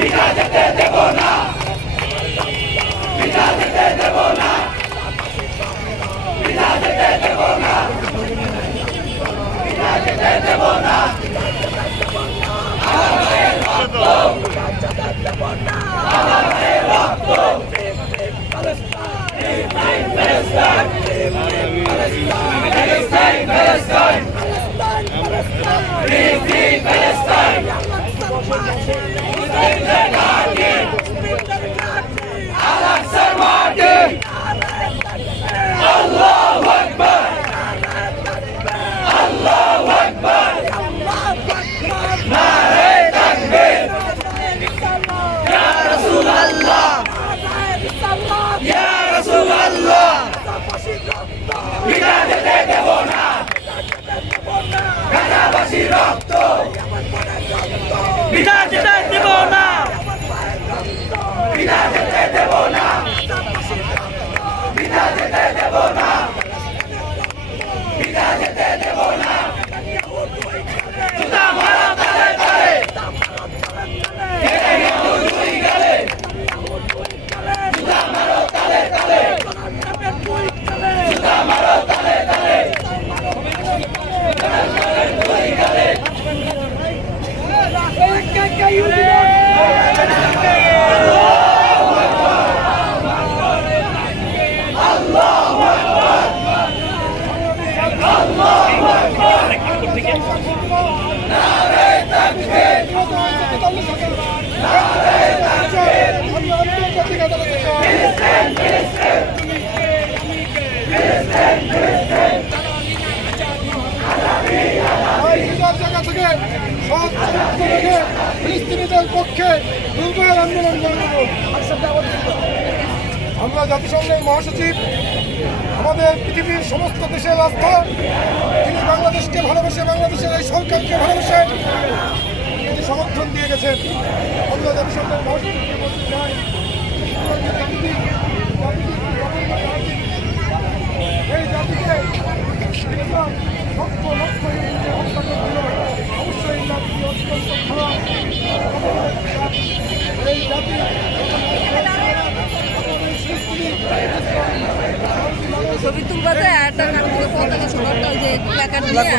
বিনা যেতে দেব না বিভিন্ন জায়গা থেকে সব সমর্থ রেখে ফিলিস্তিনিদের পক্ষে দুর্বল আন্দোলন আমরা জাতিসংঘের মহাসচিব আমাদের পৃথিবীর সমস্ত দেশের আস্থা তিনি বাংলাদেশকে ভালোবাসে বাংলাদেশের এই সরকারকে ভালোবেসে সমর্থন দিয়ে গেছেন। অন্য জাতিসংঘের মহাসচিবকে চাই ছবি তুলবাতে একটা নাম থেকে পতাকা ছোটটা যে প্ল্যাকার্ড দিয়ে।